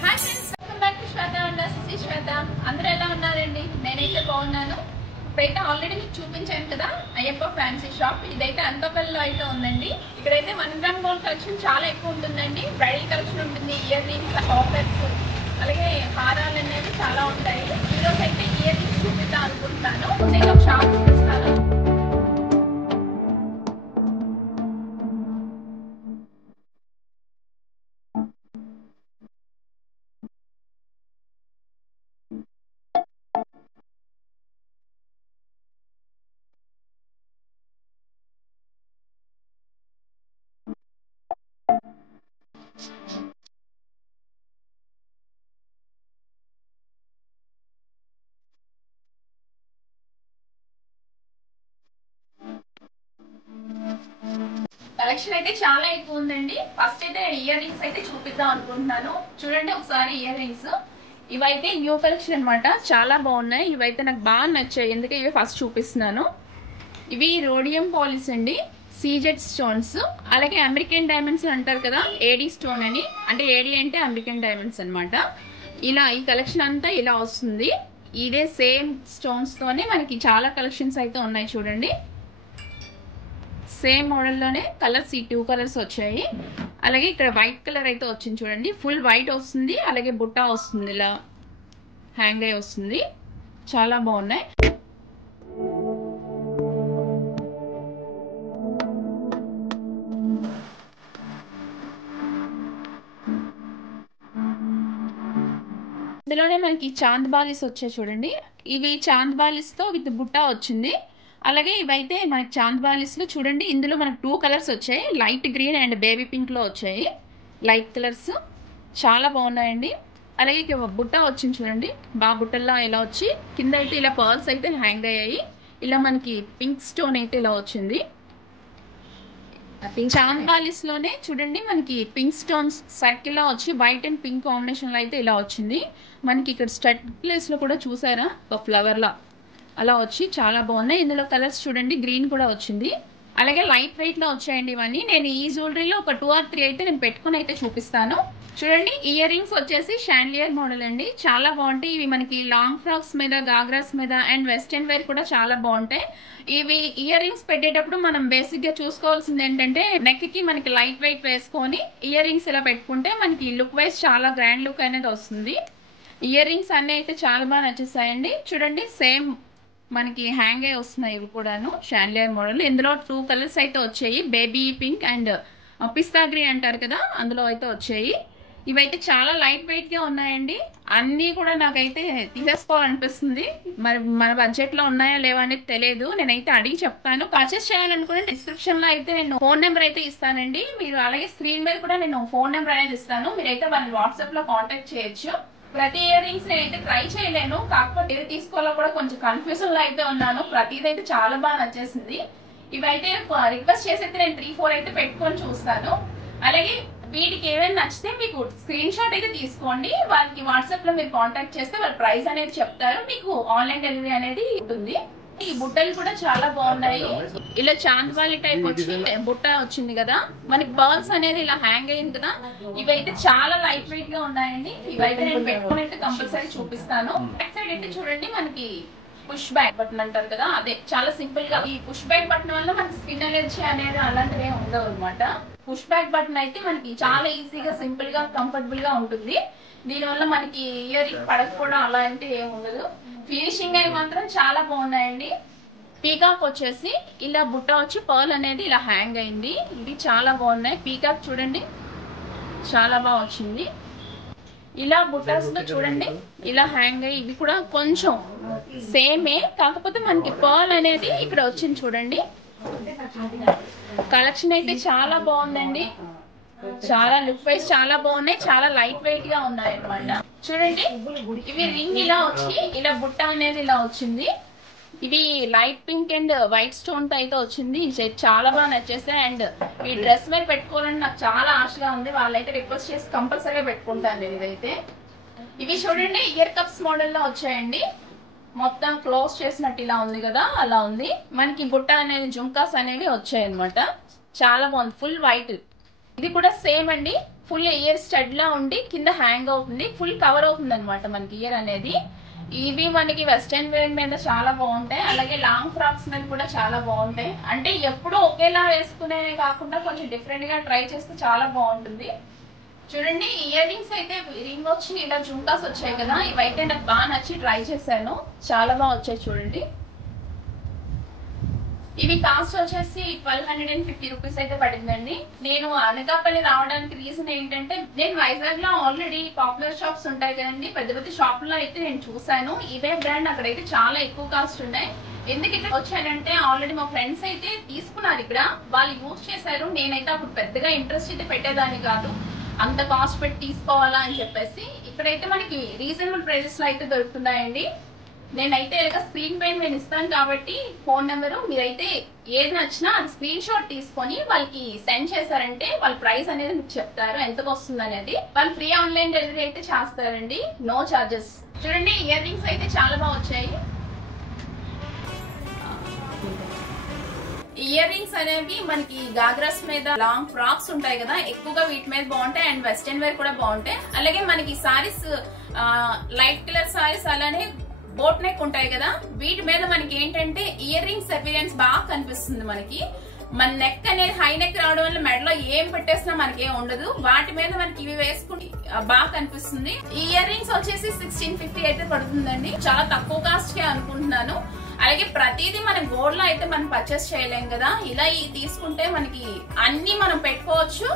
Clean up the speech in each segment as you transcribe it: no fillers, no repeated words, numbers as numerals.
Hi friends, welcome back to Shweta and Shweta. అందరూ ఎలా ఉన్నారండి? నేనైతే బాగున్నాను. ఇప్పుడైతే ఆల్రెడీ మీకు చూపించాను కదా అయ్యప్ప ఫ్యాన్సీ షాప్. ఇదైతే అనకాపల్లిలో అయితే ఉందండి. ఇక్కడైతే 1 గ్రామ్ గోల్డ్ కలెక్షన్ చాలా ఎక్కువ ఉంటుందండి. బ్రైడల్ కలెక్షన్ ఉంటుంది, ఇయర్ రింగ్స్, టాపర్స్, అలాగే హారాలు అనేవి చాలా ఉంటాయి. ఈరోజు అయితే ఇయర్ రింగ్స్ చూపిద్దాం అనుకుంటున్నాను. నేను ఒక షాప్ చూపిస్తాను. కలెక్షన్ అయితే చాలా ఎక్కువ ఉందండి. ఫస్ట్ అయితే ఇయర్ రింగ్స్ అయితే చూపిద్దాం అనుకుంటున్నాను. చూడండి ఒకసారి ఇయర్ రింగ్స్. ఇవైతే న్యూ కలెక్షన్ అనమాట. చాలా బాగున్నాయి. ఇవైతే నాకు బాగా నచ్చాయి, ఎందుకంటే ఇవి ఫస్ట్ చూపిస్తున్నాను. ఇవి రోడియం పాలిష్ అండి, సీజెడ్ స్టోన్స్, అలాగే అమెరికన్ డైమండ్స్ అంటారు కదా, ఏడీ స్టోన్ అని. అంటే ఏడీ అంటే అమెరికన్ డైమండ్స్ అనమాట. ఇలా ఈ కలెక్షన్ అంతా ఇలా వస్తుంది. ఇదే సేమ్ స్టోన్స్ తోనే మనకి చాలా కలెక్షన్స్ అయితే ఉన్నాయి. చూడండి, సేమ్ మోడల్లోనే కలర్స్, ఈ 2 కలర్స్ వచ్చాయి. అలాగే ఇక్కడ వైట్ కలర్ అయితే వచ్చింది. చూడండి, ఫుల్ వైట్ వస్తుంది, అలాగే బుట్ట వస్తుంది, ఇలా హ్యాంగ్ అయి వస్తుంది. చాలా బాగున్నాయి. ఇందులోనే మనకి చాంద్ బాలిస్ వచ్చాయి. చూడండి, ఇవి చాంద్ బాలిస్ తో విత్ బుట్ట వచ్చింది. అలాగే ఇవైతే మనకి చాంద్ బాలిస్ లో చూడండి, ఇందులో మనకు 2 కలర్స్ వచ్చాయి. Light green and baby pink లో వచ్చాయి. లైట్ కలర్స్ చాలా బాగున్నాయండి. అలాగే ఇక బుట్ట వచ్చింది. చూడండి, బాగా బుట్టల్లా ఇలా వచ్చి కింద అయితే ఇలా పర్ల్స్ అయితే హ్యాంగ్ అయ్యాయి. ఇలా మనకి పింక్ స్టోన్ అయితే ఇలా వచ్చింది. చాంద్ బాలిస్ లోనే చూడండి, మనకి పింక్ స్టోన్స్ సర్కిల్ లా వచ్చి వైట్ అండ్ పింక్ కాంబినేషన్ లో అయితే ఇలా వచ్చింది. మనకి ఇక్కడ స్టడ్ ప్లేస్ లో కూడా చూసారా, ఒక ఫ్లవర్ లా అలా వచ్చి చాలా బాగున్నాయి. ఇందులో కలర్స్ చూడండి, గ్రీన్ కూడా వచ్చింది. అలాగే లైట్ వెయిట్ లో వచ్చాయండి ఇవన్నీ. నేను ఈ జ్యువెలరీలో ఒక 2 or 3 అయితే నేను పెట్టుకుని అయితే చూపిస్తాను. చూడండి, ఇయర్ రింగ్స్ వచ్చేసి షాండ్లియర్ మోడల్ అండి. చాలా బాగుంటాయి. ఇవి మనకి లాంగ్ ఫ్రాక్స్ మీద, గాగ్రాస్ మీద అండ్ వెస్టర్న్ వేర్ కూడా చాలా బాగుంటాయి. ఇవి ఇయర్ రింగ్స్ పెట్టేటప్పుడు మనం బేసిక్ గా చూసుకోవాల్సింది ఏంటంటే, నెక్ కి మనకి లైట్ వెయిట్ వేసుకొని ఇయర్ రింగ్స్ ఇలా పెట్టుకుంటే మనకి లుక్ వైజ్ చాలా గ్రాండ్ లుక్ అనేది వస్తుంది. ఇయర్ రింగ్స్ అన్ని అయితే చాలా బాగా నచ్చేసాయండి. చూడండి, సేమ్ మనకి హ్యాంగ్ అయి వస్తున్నాయి. ఇవి కూడాను షాండ్లియర్ మోడల్. ఇందులో 2 కలర్స్ అయితే వచ్చాయి, baby pink and pista green అంటారు కదా, అందులో అయితే వచ్చాయి. ఇవైతే చాలా లైట్ వెయిట్ గా ఉన్నాయండి. అన్నీ కూడా నాకైతే తీసేసుకోవాలనిపిస్తుంది. మరి మన బడ్జెట్ లో ఉన్నాయా లేవా అనేది తెలియదు. నేనైతే అడిగి చెప్తాను. పర్చేస్ చేయాలనుకుంటే డిస్క్రిప్షన్ లో అయితే నేను ఫోన్ నెంబర్ అయితే ఇస్తానండి. మీరు అలాగే స్క్రీన్ మీద కూడా నేను ఫోన్ నెంబర్ అనేది ఇస్తాను. మీరైతే వాళ్ళని వాట్సాప్ లో కాంటాక్ట్ చేయొచ్చు. ప్రతి ఇయర్ రింగ్స్ నేనైతే ట్రై చేయలేను, కాకపోతే ఏది తీసుకోవాలో కూడా కొంచెం కన్ఫ్యూజన్ లో అయితే ఉన్నాను. ప్రతిదైతే చాలా బాగా నచ్చేసింది. ఇవైతే రిక్వెస్ట్ చేసి అయితే నేను 3-4 అయితే పెట్టుకొని చూస్తాను. అలాగే వీటికి ఏమైనా నచ్చితే మీకు స్క్రీన్ షాట్ అయితే తీసుకోండి. వాళ్ళకి వాట్సాప్ లో మీరు కాంటాక్ట్ చేస్తే వాళ్ళ ప్రైస్ అనేది చెప్తారు. మీకు ఆన్లైన్ డెలివరీ అనేది ఉంటుంది. ఈ బుట్టలు కూడా చాలా బాగున్నాయి. ఇలా చాంద్వాలి టైప్ వచ్చి బుట్ట వచ్చింది కదా, మనకి పర్ల్స్ అనేది ఇలా హ్యాంగ్ అయింది కదా. ఇవైతే చాలా లైట్ వెయిట్ గా ఉన్నాయండి. ఇవైతే నేను పెట్టుకుని అయితే కంపల్సరీ చూపిస్తాను. బ్యాక్ సైడ్ అయితే చూడండి, మనకి పుష్ బ్యాక్ బటన్ అంటారు కదా, అదే చాలా సింపుల్ గా. ఈ పుష్ బ్యాక్ బటన్ వల్ల మనకి స్కిన్ ఎలర్జీ అనేది అలాంటివి ఉండవు అనమాట. పుష్ బ్యాక్ బటన్ అయితే మనకి చాలా ఈజీగా, సింపుల్ గా, కంఫర్టబుల్ గా ఉంటుంది. దీనివల్ల మనకి ఇయర్ రింగ్ పడకపోవడం అలాంటి ఏమి ఉండదు. ఫినిషింగ్ అవి మాత్రం చాలా బాగున్నాయండి. పీకాక్ వచ్చేసి ఇలా బుట్ట వచ్చి పర్ల్ అనేది ఇలా హ్యాంగ్ అయింది. ఇది చాలా బాగున్నాయి. పీకాక్ చూడండి, చాలా బాగా వచ్చింది. ఇలా బుట్టాస్ లో చూడండి ఇలా హ్యాంగ్ అయ్యి, ఇవి కూడా కొంచెం సేమే, కాకపోతే మనకి పర్ల్ అనేది ఇక్కడ వచ్చింది. చూడండి, కలెక్షన్ అయితే చాలా బాగుందండి. చాలా లుక్ వైజ్ చాలా బాగున్నాయి. చాలా లైట్ వెయిట్ గా ఉన్నాయి అనమాట. చూడండి, ఇవి రింగ్ ఇలా వచ్చి ఇలా బుట్ట అనేది ఇలా వచ్చింది. ఇవి light pink and white stone తో అయితే వచ్చింది. చాలా బాగా నచ్చేసాయి. అండ్ ఈ డ్రెస్ మీద పెట్టుకోవాలని నాకు చాలా ఆశగా ఉంది. వాళ్ళైతే రిక్వెస్ట్ చేసి కంపల్సరీగా పెట్టుకుంటాను నేను ఇదైతే. ఇవి చూడండి, ఇయర్ కప్స్ మోడల్ లో వచ్చాయండి. మొత్తం క్లోజ్ చేసినట్టు ఇలా ఉంది కదా, అలా ఉంది. మనకి బుట్ట అనేది జుంకాస్ అనేవి వచ్చాయి అనమాట. చాలా బాగుంది, ఫుల్ వైట్. ఇది కూడా సేమ్ అండి, ఫుల్ ఇయర్ స్టడ్ లా ఉండి కింద హ్యాంగ్ అవుతుంది, ఫుల్ కవర్ అవుతుంది అనమాట మనకి ఇయర్ అనేది. ఇవి మనకి వెస్టర్న్ వేర్ మీద చాలా బాగుంటాయి, అలాగే లాంగ్ ఫ్రాక్స్ మీద కూడా చాలా బాగుంటాయి. అంటే ఎప్పుడు ఒకేలా వేసుకునేవి కాకుండా కొంచెం డిఫరెంట్ గా ట్రై చేస్తే చాలా బాగుంటుంది. చూడండి ఇయర్ రింగ్స్ అయితే రింగ్ వచ్చి ఇలా జుంకాస్ వచ్చాయి కదా, ఇవైతే నాకు బాగా నచ్చి ట్రై చేశాను, చాలా బాగా వచ్చాయి చూడండి. ఇవి కాస్ట్ వచ్చేసి 1250 రూపీస్ అయితే పడిందండి. నేను అనకాపల్లి రావడానికి రీజన్ ఏంటంటే, నేను వైజాగ్ లో ఆల్రెడీ పాపులర్ షాప్స్ ఉంటాయి కదండి, పెద్ద పెద్ద షాపుల్లో అయితే నేను చూసాను ఇవే బ్రాండ్ అక్కడైతే చాలా ఎక్కువ కాస్ట్ ఉన్నాయి. ఎందుకు ఇక్కడ వచ్చానంటే, ఆల్రెడీ మా ఫ్రెండ్స్ అయితే తీసుకున్నారు ఇక్కడ, వాళ్ళు యూజ్ చేశారు. నేనైతే అప్పుడు పెద్దగా ఇంట్రెస్ట్ అయితే పెట్టేదాన్ని కాదు, అంత కాస్ట్ పెట్టి తీసుకోవాలా అని చెప్పేసి. ఇక్కడైతే మనకి రీజనబుల్ ప్రైజెస్ లో అయితే దొరుకుతున్నాయండి. నేనైతే స్క్రీన్ పైన నేను ఇస్తాను కాబట్టి ఫోన్ నెంబరు, మీరైతే ఏది నచ్చినా అది స్క్రీన్ షాట్ తీసుకొని వాళ్ళకి సెండ్ చేశారంటే వాళ్ళ ప్రైస్ అనేది మీకు చెప్తారు ఎంతకు వస్తుంది అనేది. వాళ్ళు ఫ్రీ ఆన్లైన్ డెలివరీ అయితే చేస్తారండి, నో చార్జెస్. చూడండి ఇయర్ రింగ్స్ అయితే చాలా బాగా వచ్చాయి. ఇయర్ రింగ్స్ అనేవి మనకి గాగ్రాస్ మీద లాంగ్ ఫ్రాక్స్ ఉంటాయి కదా, ఎక్కువగా వీటి మీద బాగుంటాయి. అండ్ వెస్టర్న్ వేర్ కూడా బాగుంటాయి. అలాగే మనకి సారీస్ లైట్ కలర్ సారీస్ అలానే బోట్ నెక్ ఉంటాయి కదా, వీటి మీద మనకి ఏంటంటే ఇయర్ రింగ్స్ అపియరెన్స్ బాగా కనిపిస్తుంది. మనకి మన నెక్ అనేది హై నెక్ రావడం వల్ల మెడలో ఏం పెట్టేసినా మనకి ఏం ఉండదు, వాటి మీద మనకి ఇవి వేసుకుని బాగా కనిపిస్తుంది. ఈ ఇయర్ రింగ్స్ వచ్చేసి 1650 అయితే పడుతుందండి, చాలా తక్కువ కాస్ట్ కే అనుకుంటున్నాను. అలాగే ప్రతిదీ మనం గోల్డ్ లో అయితే మనం పర్చేస్ చేయలేం కదా, ఇలా తీసుకుంటే మనకి అన్ని మనం పెట్టుకోవచ్చు,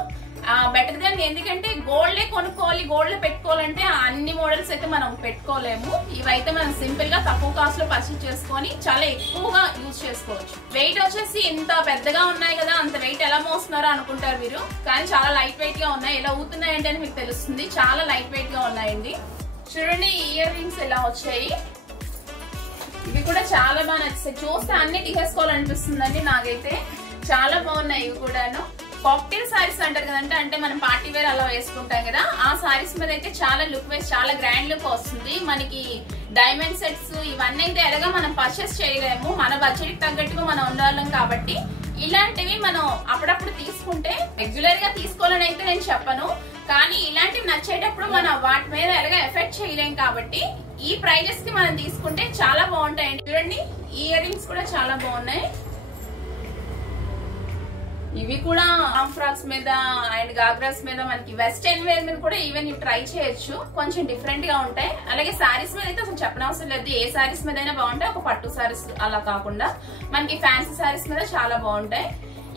బెటర్ దాన్. ఎందుకంటే గోల్డ్ కొనుక్కోవాలి, గోల్డ్ పెట్టుకోవాలంటే అన్ని మోడల్స్ అయితే మనం పెట్టుకోలేము. ఇవైతే మనం సింపుల్ గా తక్కువ కాస్ట్ లో పర్చేస్ చేసుకొని చాలా ఎక్కువగా యూజ్ చేసుకోవచ్చు. వెయిట్ వచ్చేసి ఇంత పెద్దగా ఉన్నాయి కదా, అంత వెయిట్ ఎలా మోస్తున్నారో అనుకుంటారు మీరు, కానీ చాలా లైట్ వెయిట్ గా ఉన్నాయి. ఎలా అవుతున్నాయి అంటే మీకు తెలుస్తుంది, చాలా లైట్ వెయిట్ గా ఉన్నాయండి. చూడండి ఇయర్ రింగ్స్ ఎలా వచ్చాయి, ఇవి కూడా చాలా బాగా నచ్చాయి. చూస్తే అన్ని తీసేసుకోవాలనిపిస్తుందండి నాకైతే, చాలా బాగున్నాయి ఇవి కూడాను. కాక్టైల్ సారీస్ అంటారు కదంటే, అంటే మనం పార్టీ వేర్ అలా వేసుకుంటాం కదా, ఆ సారీస్ మీద అయితే చాలా లుక్ వైజ్ చాలా గ్రాండ్ లుక్ వస్తుంది. మనకి డైమండ్ సెట్స్ ఇవన్నీ అయితే ఎలాగా మనం పర్చేస్ చేయలేము, మన బడ్జెట్ తగ్గట్టుగా మనం ఉండాలం కాబట్టి ఇలాంటివి మనం అప్పుడప్పుడు తీసుకుంటే, రెగ్యులర్ గా తీసుకోవాలని అయితే నేను చెప్పను, కానీ ఇలాంటివి నచ్చేటప్పుడు మనం వాటి మీద ఎలాగా ఎఫెక్ట్ చేయలేం కాబట్టి ఈ ప్రైజెస్ కి మనం తీసుకుంటే చాలా బాగుంటాయండి. చూడండి ఇయర్ రింగ్స్ కూడా చాలా బాగున్నాయి. ఇవి కూడా లాంగ్ ఫ్రాక్స్ మీద అండ్ గాగ్రాస్ మీద మనకి వెస్టర్న్ వేర్ మీద కూడా ఈవెన్ ఇవి ట్రై చేయొచ్చు, కొంచెం డిఫరెంట్ గా ఉంటాయి. అలాగే సారీస్ మీద అయితే అసలు చెప్పనవసరం లేదు, ఏ సారీస్ మీద అయినా బాగుంటాయి, ఒక పట్టు సారీస్ అలా కాకుండా మనకి ఫ్యాన్సీ సారీస్ మీద చాలా బాగుంటాయి.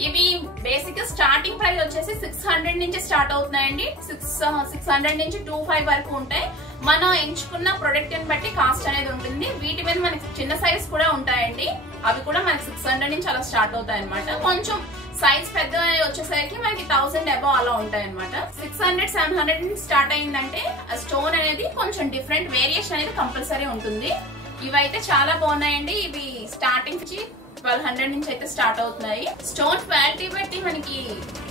ఇవి బేసిక్ గా స్టార్టింగ్ ప్రైస్ వచ్చేసి 600 నుంచి స్టార్ట్ అవుతున్నాయండి, 600 నుంచి 25 వరకు ఉంటాయి. మనం ఎంచుకున్న ప్రొడక్ట్ ని బట్టి కాస్ట్ అనేది ఉంటుంది. వీటి మీద మనకి చిన్న సైజ్ కూడా ఉంటాయండి, అవి కూడా మనకి 600 నుంచి అలా స్టార్ట్ అవుతాయి అనమాట. కొంచెం సైజ్ పెద్ద వచ్చేసరికి మనకి 1000 అబౌవ్ అలా ఉంటాయి అనమాట. 600-700 నుంచి స్టార్ట్ అయిందంటే స్టోన్ అనేది కొంచెం డిఫరెంట్ వేరియేషన్ అనేది కంపల్సరీ ఉంటుంది. ఇవైతే చాలా బాగున్నాయండి, ఇవి స్టార్టింగ్ నుంచి 1200 నుంచి అయితే స్టార్ట్ అవుతున్నాయి. స్టోన్ క్వాలిటీ బట్టి మనకి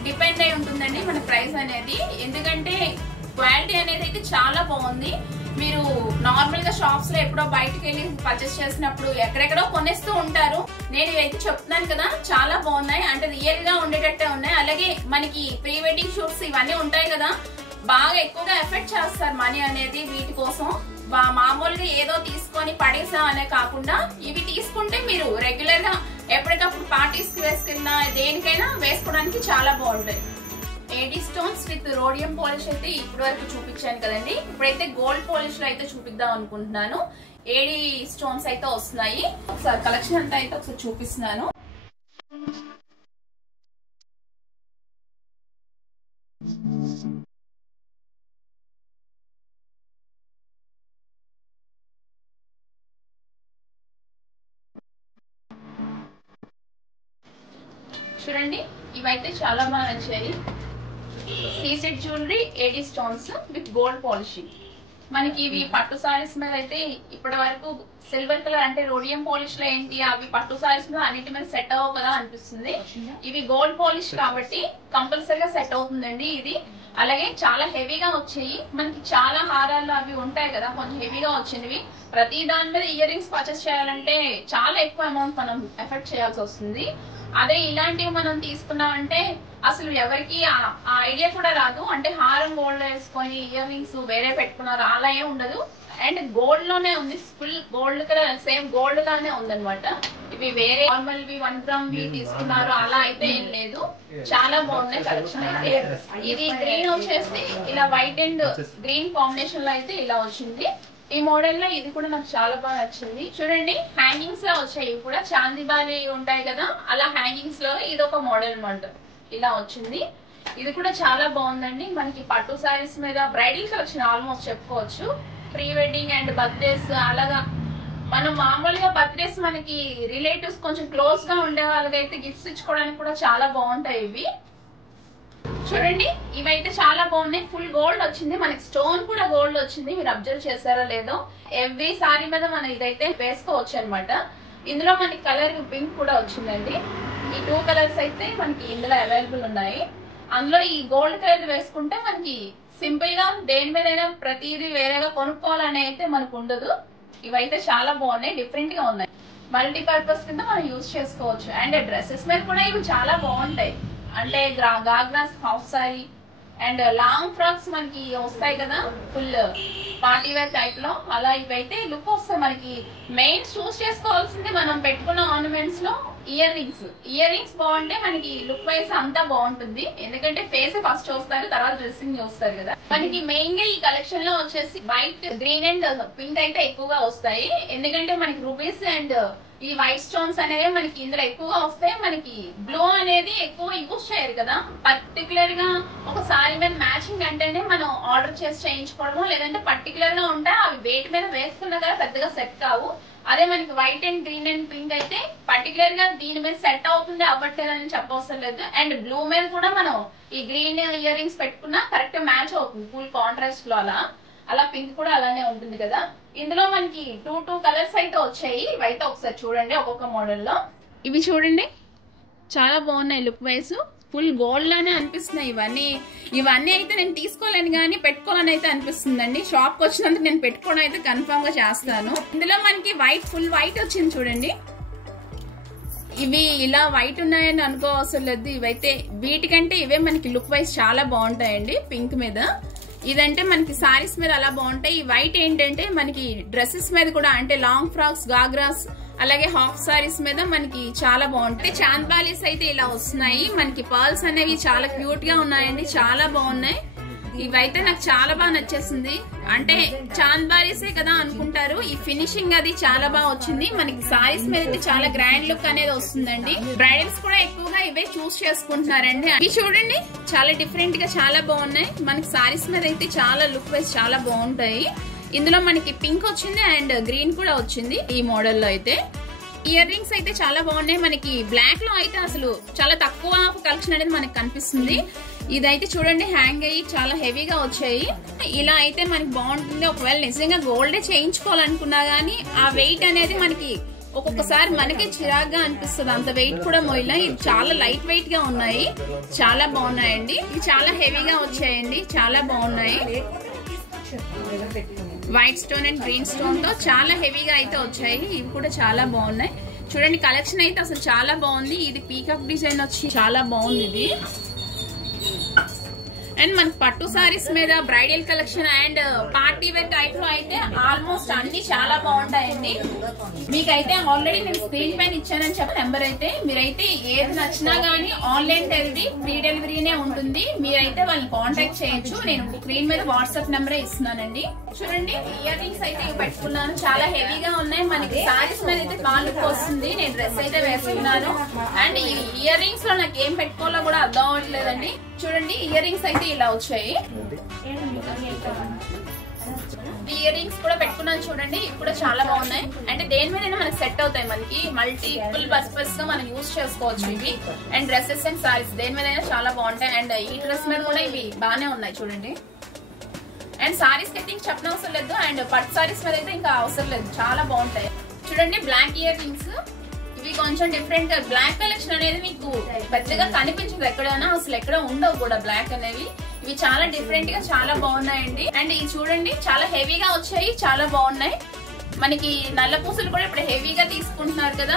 డిపెండ్ అయి ఉంటుందండి మన ప్రైస్ అనేది, ఎందుకంటే క్వాలిటీ అనేది అయితే చాలా బాగుంది. మీరు నార్మల్ గా షాప్స్ లో ఎప్పుడో బయటకు వెళ్ళి పర్చేస్ చేసినప్పుడు ఎక్కడెక్కడో కొనేస్తూ ఉంటారు, నేను ఇవైతే చెప్తున్నాను కదా చాలా బాగున్నాయి, అంటే రియల్ గా ఉండేటట్టే ఉన్నాయి. అలాగే మనకి ప్రీ వెడ్డింగ్ షూట్స్ ఇవన్నీ ఉంటాయి కదా, బాగా ఎక్కువగా ఎఫెక్ట్ చేస్తారు మనీ అనేది వీటి కోసం. మామూలుగా ఏదో తీసుకొని పడేసాం అనే కాకుండా ఇవి తీసుకుంటే మీరు రెగ్యులర్ గా ఎప్పటికప్పుడు పార్టీస్ కి వేసుకున్నా దేనికైనా వేసుకోవడానికి చాలా బాగుంటాయి. AD stones with rhodium polish అయితే ఇప్పటి వరకు చూపించాను కదండి, ఇప్పుడైతే గోల్డ్ పాలిష్ లో అయితే చూపిద్దాం అనుకుంటున్నాను. ఏడీ స్టోన్స్ అయితే వస్తున్నాయి, ఒకసారి కలెక్షన్ అంతా అయితే ఒకసారి చూపిస్తున్నాను. చూడండి ఇవైతే చాలా బాగా నచ్చాయి. CSAT jewellery AD stones with gold polishing. మనకి ఇవి పట్టు సారీస్ మీద అయితే ఇప్పటి వరకు సిల్వర్ కలర్ అంటే రోడియం పాలిష్ లో ఏంటి అవి పట్టు సారీస్ మీద అన్నిటి మీద సెట్ అవ్వవు కదా అనిపిస్తుంది, ఇవి గోల్డ్ పాలిష్ కాబట్టి కంపల్సరీగా సెట్ అవుతుందండి ఇది. అలాగే చాలా హెవీగా వచ్చాయి, మనకి చాలా హారాలు అవి ఉంటాయి కదా కొంచెం హెవీగా వచ్చినవి. ప్రతి దాని మీద ఇయర్ రింగ్స్ పర్చేస్ చేయాలంటే చాలా ఎక్కువ అమౌంట్ మనం ఎఫెక్ట్ చేయాల్సి వస్తుంది. అదే ఇలాంటివి మనం తీసుకున్నామంటే అసలు ఎవరికి ఆ ఐడియా కూడా రాదు. అంటే హారం గోల్డ్ వేసుకొని ఇయర్ రింగ్స్ వేరే పెట్టుకున్నారు అలా ఏం ఉండదు. అండ్ గోల్డ్ లోనే ఉంది, ఫుల్ గోల్డ్ కూడా సేమ్ గోల్డ్ లానే ఉందన్నమాట. ఇవి వేరే నార్మల్ వి 1 గ్రామ్ వి తీసుకున్నారు అలా అయితే ఏం లేదు. చాలా బాగున్నాయి కలెక్షన్ అయితే. ఇది గ్రీన్ వచ్చేసి ఇలా వైట్ అండ్ గ్రీన్ కాంబినేషన్ లో అయితే ఇలా వచ్చింది. ఈ మోడల్ లో ఇది కూడా నాకు చాలా బాగా నచ్చింది. చూడండి హ్యాంగింగ్స్ లో వచ్చాయి. ఇవి కూడా చాందిబాలి ఉంటాయి కదా అలా హ్యాంగింగ్స్ లో ఇది ఒక మోడల్ అన్నమాట. ఇలా వచ్చింది. ఇది కూడా చాలా బాగుందండి. మనకి పట్టు సారీస్ మీద బ్రైడల్ కలెక్షన్ ఆల్మోస్ట్ చెప్పుకోవచ్చు. ప్రీ వెడ్డింగ్ అండ్ బర్త్డేస్ అలాగా మనం మామూలుగా బర్త్డేస్ మనకి రిలేటివ్స్ కొంచెం క్లోజ్ గా ఉండే వాళ్ళకైతే గిఫ్ట్స్ ఇచ్చుకోవడానికి కూడా చాలా బాగుంటాయి ఇవి. చూడండి ఇవైతే చాలా బాగున్నాయి. ఫుల్ గోల్డ్ వచ్చింది, మనకి స్టోన్ కూడా గోల్డ్ వచ్చింది. మీరు అబ్జర్వ్ చేశారో లేదో, ఎవ్రీ సారీ మీద మనం ఇదైతే వేసుకోవచ్చు అనమాట. ఇందులో మనకి కలర్ పింక్ కూడా వచ్చిందండి. ఈ 2 కలర్స్ అయితే మనకి ఇందులో అవైలబుల్ ఉన్నాయి. అందులో ఈ గోల్డ్ కలర్ వేసుకుంటే మనకి సింపుల్ గా దేని మీద ప్రతిదీ వేరేగా కొనుక్కోవాలని అయితే మనకు ఉండదు. ఇవైతే చాలా బాగున్నాయి, డిఫరెంట్ గా ఉన్నాయి. మల్టీపర్పస్ కింద మనం యూజ్ చేసుకోవచ్చు. అండ్ డ్రెస్సెస్ మీద కూడా ఇవి చాలా బాగుంటాయి. అంటే ghagras, half sorry and long frocks మనకి వస్తాయి కదా ఫుల్ పార్టీ వేర్ టైప్ లో, అలా ఇవైతే లుక్ వస్తాయి. మనకి మెయిన్ చూస్ చేసుకోవాల్సింది మనం పెట్టుకున్న ఆర్నమెంట్స్ లో ఇయర్ రింగ్స్ బాగుంటే మనకి లుక్ వైజ్ అంతా బాగుంటుంది. ఎందుకంటే ఫేస్ ఫస్ట్ చూస్తారు, తర్వాత డ్రెస్సింగ్ చూస్తారు కదా. మనకి మెయిన్ గా ఈ కలెక్షన్ లో వచ్చేసి వైట్, గ్రీన్ అండ్ పింక్ అయితే ఎక్కువగా వస్తాయి. ఎందుకంటే మనకి రూబీస్ అండ్ ఈ వైట్ స్టోన్స్ అనేవి మనకి ఇందులో ఎక్కువగా వస్తాయి. మనకి బ్లూ అనేది ఎక్కువ యూజ్ చేయరు కదా. పర్టికులర్ గా ఒక సారీ మీద మ్యాచింగ్ అంటేనే మనం ఆర్డర్ చేసి చేయించుకోవడము, లేదంటే పర్టికులర్ గా ఉంటే అవి వెయిట్ మీద వేసుకున్నా కదా పెద్దగా సెట్ కావు. అదే మనకి white and green and pink అయితే పర్టికులర్ గా దీని మీద సెట్ అవుతుంది అవ్వట్లేదు అని చెప్పవసరం లేదు. అండ్ బ్లూ మీద కూడా మనం ఈ గ్రీన్ ఇయర్ రింగ్స్ పెట్టుకున్నా కరెక్ట్ మ్యాచ్ అవుతుంది ఫుల్ కాంట్రాస్ట్ లో. అలా పింక్ కూడా అలానే ఉంటుంది కదా. ఇందులో మనకి 2 కలర్స్ అయితే వచ్చాయి. ఇవైతే ఒకసారి చూడండి ఒక్కొక్క మోడల్లో. ఇవి చూడండి చాలా బాగున్నాయి లుక్ వైజ్, ఫుల్ గోల్డ్ లానే అనిపిస్తున్నాయి. ఇవన్నీ అయితే నేను తీసుకోలేను కానీ పెట్టుకోవాలని అయితే అనిపిస్తుందండి. షాప్ కి వచ్చినందుకు నేను పెట్టుకోవడం అయితే కన్ఫర్మ్ గా చేస్తాను. ఇందులో మనకి ఫుల్ వైట్ వచ్చింది చూడండి. ఇవి ఇలా వైట్ ఉన్నాయని అనుకోవసరం లేదు. ఇవైతే వీటికంటే ఇవే మనకి లుక్ వైజ్ చాలా బాగుంటాయండి. పింక్ మీద ఇదంటే మనకి సారీస్ మీద అలా బాగుంటాయి. ఈ వైట్ ఏంటంటే మనకి డ్రెస్సెస్ మీద కూడా, అంటే లాంగ్ ఫ్రాక్స్, గాగ్రాస్ అలాగే హాఫ్ సారీస్ మీద మనకి చాలా బాగుంటాయి. చాంద్బాలీస్ అయితే ఇలా వస్తున్నాయి. మనకి పర్ల్స్ అనేవి చాలా క్యూట్ గా ఉన్నాయండి, చాలా బాగున్నాయి. ఇవైతే నాకు చాలా బాగా నచ్చేసింది. అంటే చాంద్బారీసే కదా అనుకుంటారు, ఈ ఫినిషింగ్ అది చాలా బాగా వచ్చింది. మనకి సారీస్ మీద అయితే చాలా గ్రాండ్ లుక్ అనేది వస్తుందండి. బ్రైడల్స్ కూడా ఎక్కువగా ఇవే చూస్ చేసుకుంటున్నారండి. ఇవి చూడండి చాలా డిఫరెంట్ గా చాలా బాగున్నాయి. మనకి సారీస్ మీద అయితే చాలా లుక్ వైజ్ చాలా బాగుంటాయి. ఇందులో మనకి పింక్ వచ్చింది అండ్ గ్రీన్ కూడా వచ్చింది ఈ మోడల్లో అయితే. ఇయర్ రింగ్స్ అయితే చాలా బాగున్నాయి. మనకి బ్లాక్ లో అయితే అసలు చాలా తక్కువ కలెక్షన్ అనేది మనకి కనిపిస్తుంది. ఇదైతే చూడండి హ్యాంగ్ అయ్యి చాలా హెవీగా వచ్చాయి. ఇలా అయితే మనకి బాగుంటుంది. ఒకవేళ నిజంగా గోల్డే చేయించుకోవాలనుకున్నా గానీ ఆ వెయిట్ అనేది మనకి ఒక్కొక్కసారి మనకే చిరాగ్గా అనిపిస్తుంది, అంత వెయిట్ కూడా మోయిలా. ఇది చాలా లైట్ వెయిట్ గా ఉన్నాయి, చాలా బాగున్నాయండి. ఇవి చాలా హెవీగా వచ్చాయండి, చాలా బాగున్నాయి. White stone and green stone తో చాలా హెవీగా అయితే వచ్చాయి. ఇవి కూడా చాలా బాగున్నాయి. చూడండి కలెక్షన్ అయితే అసలు చాలా బాగుంది. ఇది పీకాక్ డిజైన్ వచ్చి చాలా బాగుంది ఇది. అండ్ మనకి పట్టు సారీస్ మీద bridal collection and party wear type లో అయితే ఆల్మోస్ట్ అన్ని చాలా బాగుంటాయండి. మీకైతే ఆల్రెడీ నేను స్క్రీన్ పైన ఇచ్చానని చెప్పి నెంబర్ అయితే మీరైతే ఏది నచ్చినా గానీ ఆన్లైన్ డెలివరీ, ఫ్రీ డెలివరీనే ఉంటుంది. మీరైతే వాళ్ళని కాంటాక్ట్ చేయొచ్చు. నేను స్క్రీన్ మీద వాట్సాప్ నెంబరే ఇస్తున్నానండి. చూడండి ఇయర్ రింగ్స్ అయితే పెట్టుకున్నాను, చాలా హెవీగా ఉన్నాయి. మనకి సారీస్ మీద అయితే కాళ్ళు వస్తుంది. నేను డ్రెస్ అయితే వేసుకున్నాను. అండ్ ఈ ఇయర్ రింగ్స్ లో నాకు ఏం పెట్టుకోవాలో కూడా అర్థం అవ్వట్లేదండి. చూడండి ఇయర్ రింగ్స్ అయితే ఇలా వచ్చాయి. ఇయర్ రింగ్స్ కూడా పెట్టుకున్నాను చూడండి, ఇవి కూడా చాలా బాగున్నాయి. అంటే దేని మీద మనకి సెట్ అవుతాయి, మనకి మల్టిపుల్ పర్పస్ గా మనం యూజ్ చేసుకోవచ్చు ఇవి. అండ్ డ్రెస్సెస్ అండ్ సారీస్ దేని మీద చాలా బాగుంటాయి. అండ్ ఈ డ్రెస్ మీద కూడా ఇవి బాగానే ఉన్నాయి చూడండి. అండ్ సారీస్ అయితే ఇంక చెప్పనవసరం లేదు. అండ్ పట్టు సారీస్ మీద అయితే ఇంకా అవసరం లేదు, చాలా బాగుంటాయి. చూడండి బ్లాక్ ఇయర్ రింగ్స్, ఇవి కొంచెం డిఫరెంట్ గా. బ్లాక్ కలెక్షన్ అనేది మీకు పెద్దగా కనిపించదు ఎక్కడైనా, అసలు ఎక్కడ ఉండవు కూడా బ్లాక్ అనేవి. ఇవి చాలా డిఫరెంట్ గా చాలా బాగున్నాయండి. అండ్ ఇవి చూడండి చాలా హెవీగా వచ్చాయి, చాలా బాగున్నాయి. మనకి నల్ల పూసలు కూడా ఇప్పుడు హెవీగా తీసుకుంటున్నారు కదా,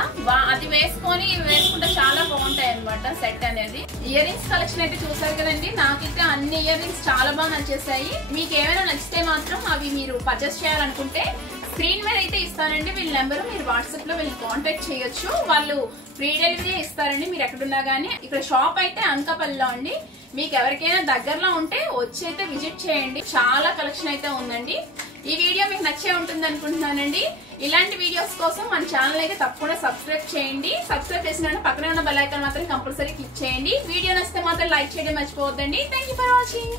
అది వేసుకుంటే చాలా బాగుంటాయి అనమాట సెట్ అనేది. ఇయర్ రింగ్స్ కలెక్షన్ అయితే చూసారు కదండి. నాకైతే అన్ని ఇయర్ రింగ్స్ చాలా బాగా నచ్చేసాయి. మీకు ఏమైనా నచ్చితే మాత్రం అవి మీరు పర్చేస్ చేయాలనుకుంటే స్క్రీన్ మీద అయితే ఇస్తానండి వీళ్ళ నెంబర్, మీరు వాట్సాప్ లో వీళ్ళని కాంటాక్ట్ చేయొచ్చు. వాళ్ళు ఫ్రీ డెలివరీ ఇస్తారండి మీరు ఎక్కడున్నా గానీ. ఇక్కడ షాప్ అయితే అనకాపల్లిలో అండి. మీకు ఎవరికైనా దగ్గరలో ఉంటే వచ్చి అయితే విజిట్ చేయండి. చాలా కలెక్షన్ అయితే ఉందండి. ఈ వీడియో మీకు నచ్చే ఉంటుంది అనుకుంటున్నానండి. ఇలాంటి వీడియోస్ కోసం మన ఛానల్ అయితే తప్పకుండా సబ్స్క్రైబ్ చేయండి. సబ్స్క్రైబ్ చేసిన పక్కనే ఉన్న బెల్ ఐకాన్ మాత్రం కంపల్సరీ క్లిక్ చేయండి. వీడియో నచ్చితే మాత్రం లైక్ చేయడం మర్చిపోవద్దండి. Thank you for watching.